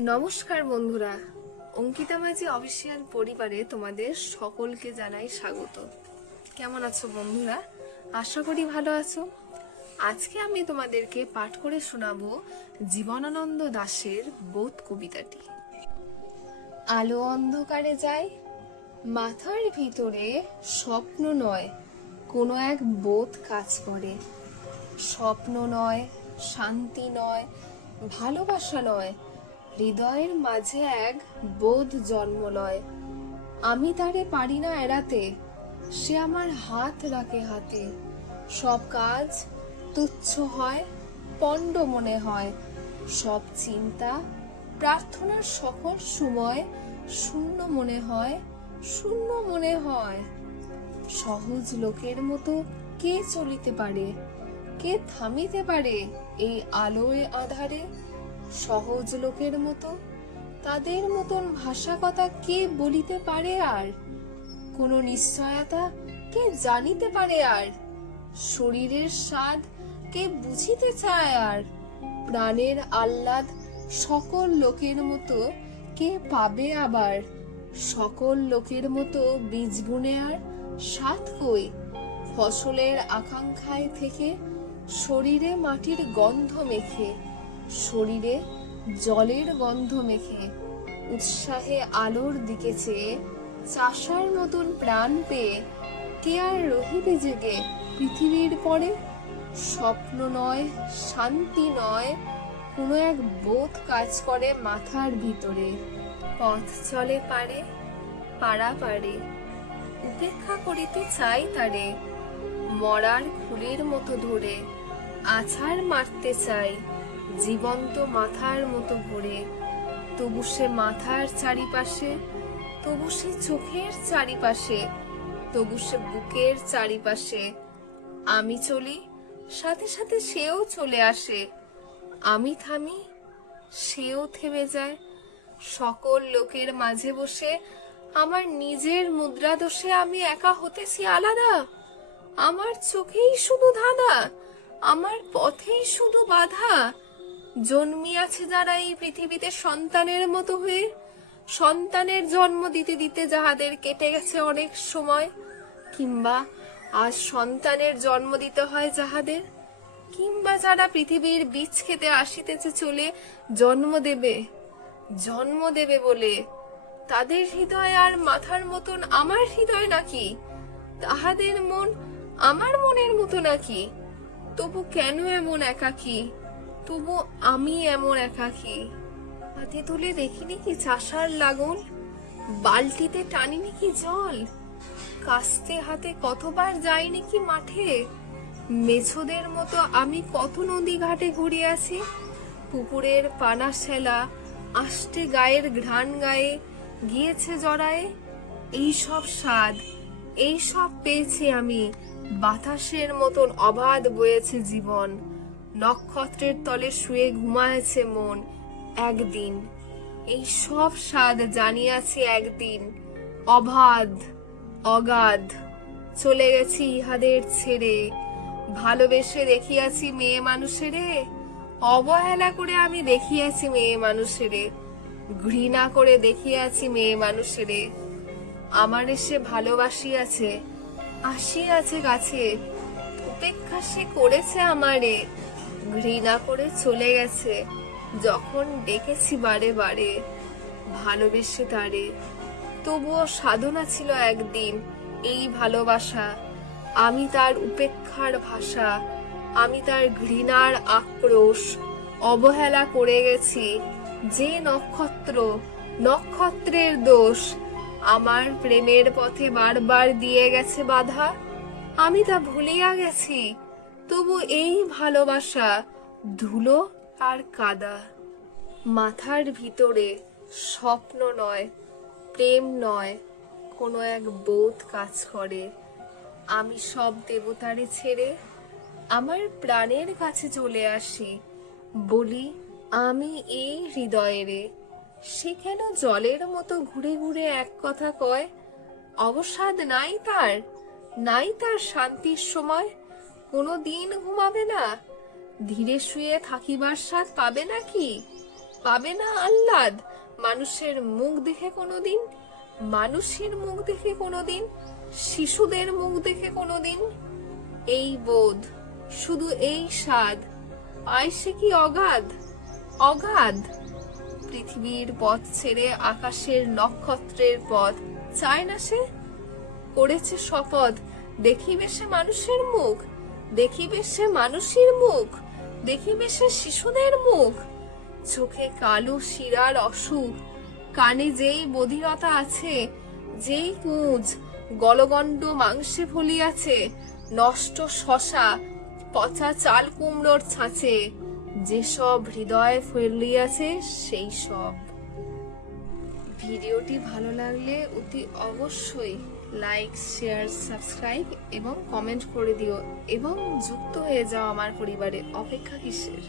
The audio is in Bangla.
নমস্কার বন্ধুরা। অঙ্কিতা মাঝি অফিসিয়াল পরিবারে তোমাদের সকলকে জানাই স্বাগত। কেমন আছো বন্ধুরা? আশা করি ভালো আছো। আজকে আমি তোমাদেরকে পাঠ করে শোনাবো জীবনানন্দ দাশের বোধ কবিতাটি। আলো অন্ধকারে যায়, মাথার ভিতরে স্বপ্ন নয়, কোনো এক বোধ কাজ করে। স্বপ্ন নয়, শান্তি নয়, ভালোবাসা নয় হৃদয়ের মাঝে এক বোধ জন্ম লয়। আমি তারে পারি না এড়াতে, সে আমার হাত রাখে হাতে। সব কাজ তুচ্ছ হয়, পণ্ড মনে হয়। সব চিন্তা, প্রার্থনার সকল সময় শূন্য মনে হয়, শূন্য মনে হয়। সহজ লোকের মতো কে চলিতে পারে, কে থামিতে পারে এই আলোয় আধারে? সহজ লোকের মতো। তাদের মতন ভাষা কথা কে বলিতে পারে আর? কোনো নিশ্চয়তা কে জানিতে পারে আর? শরীরের স্বাদ কে বুঝিতে চায় আর? প্রাণের আহ্লাদ সকল লোকের মতো কে পাবে আবার? সকল লোকের মতো বীজ বুনে আর সাত কই? ফসলের আকাঙ্ক্ষায় থেকে শরীরে মাটির গন্ধ মেখে শরীরে জলের গন্ধ মেখে উৎসাহে আলোর দিকে চেয়ে চাষার মতন প্রাণ পেয়ে কে আর রহিবে জেগে পৃথিবীর পরে? স্বপ্ন নয়, শান্তি নয়, কোনো এক বোধ কাজ করে মাথার ভিতরে। পথ চলে পারে পাড়া পারে, উপেক্ষা করিতে চাই তারে। মরার খুলির মতো ধরে, আছাড় মারতে চাই জীবন্ত মাথার মতো ভরে, তবু সে মাথার চারিপাশে, তবু সে চোখের চারিপাশে, তবু সে বুকের চারিপাশে। আমি চলি, সাথে সাথে সেও চলে আসে। আমি থামি, সেও থেমে যায়। সকল লোকের মাঝে বসে, আমার নিজের মুদ্রা দোষে আমি একা হতেছি আলাদা। আমার চোখেই শুধু ধাঁধা, আমার পথেই শুধু বাধা। জন্মিয়াছে যারা এই পৃথিবীতে সন্তানের মতো হয়ে, সন্তানের জন্ম দিতে দিতে যাহাদের কেটে গেছে অনেক সময়, কিংবা আজ সন্তানের জন্ম দিতে হয় যাহাদের, কিংবা যারা পৃথিবীর বীজ খেতে আসিতেছে চলে জন্ম দেবে জন্ম দেবে বলে, তাদের হৃদয় আর মাথার মতন আমার হৃদয় নাকি? তাহাদের মন আমার মনের মতো নাকি? তবু কেন এমন একাকী? তবু আমি এমন একাকী। হাতে তুলে দেখিনি কি চাষার লাগন? বালতিতে টানিনি কি জল? কাস্তে হাতে কতবার যাইনি কি মাঠে? মেছোদের মতো আমি কত নদী ঘাটে ঘুরিয়াছি পুকুরের পানা শেলা আষ্টে গায়ের ঘ্রাণ গায়ে, গিয়েছে জড়ায়ে? এই সব স্বাদ, এই সব পেয়েছি আমি। বাতাসের মতন অবাধ বয়েছে জীবন। নক্ষত্রের তলে শুয়ে ঘুমায়েছে মন একদিন। এই সব স্বাদ জানিয়াছি একদিন। অবাধ, অগাধ চলে গেছি ইহাদের ছেড়ে। ভালোবেসে দেখিয়াছি মেয়ে মানুষেরে, অবহেলা করে আমি দেখিয়াছি মেয়ে মানুষেরে, ঘৃণা করে দেখিয়াছি মেয়ে মানুষেরে। আমার সে ভালোবাসিয়াছে, আসিয়াছে কাছে উপেক্ষা সে করেছে আমারে। ঘৃণা করে চলে গেছে। যখন ডেকেছি বারে বারে, ভালোবেসে তারে। তবুও সাধনা ছিল একদিন এই ভালোবাসা। আমি তার উপেক্ষার ভাষা, আমি তার ঘৃণার আক্রোশ অবহেলা করে গেছি। যে নক্ষত্র, নক্ষত্রের দোষ আমার প্রেমের পথে বারবার দিয়ে গেছে বাধা, আমি তা ভুলিয়া গেছি। তবু এই ভালোবাসা ধুলো আর কাদা। মাথার ভিতরে স্বপ্ন নয়, প্রেম নয়, কোনো এক বোধ কাজ করে। আমি সব দেবতারে ছেড়ে আমার প্রাণের কাছে চলে আসি। বলি, আমি এই হৃদয়েরে। সে কেন জলের মতো ঘুরে ঘুরে এক কথা কয়? অবসাদ নাই তার নাই তার শান্তির সময়। কোনো দিন ঘুমাবে না? ধীরে শুয়ে থাকিবার স্বাদ পাবে নাকি? পাবে না আহ্লাদ? মানুষের মুখ দেখে কোনো দিন মানুষের মুখ দেখে কোনো দিন শিশুদের মুখ দেখে কোনো দিন এই বোধ, শুধু এই স্বাদ, পায় সে কি অগাধ? অগাধ। পৃথিবীর পথ ছেড়ে আকাশের নক্ষত্রের পথ চায় না সে? করেছে শপথ, দেখিবে সে মানুষের মুখ? দেখিবে সে মানুষের মুখ, দেখিবে সে শিশুদের মুখ। চোখে কালো শিরার অসুখ, কানে যেই বধিরতা আছে, যেই কুঁজ, গলগণ্ড মাংসে ফলিয়াছে, নষ্ট শশা, পচা চাল কুমড়োর ছাঁচে, যেসব হৃদয়ে ফেলিয়াছে সেই সব। ভিডিওটি ভালো লাগলে অতি অবশ্যই লাইক শেয়ার সাবস্ক্রাইব এবং কমেন্ট করে দিও এবং যুক্ত হয়ে যাও আমার পরিবারে অপেক্ষা কিসের?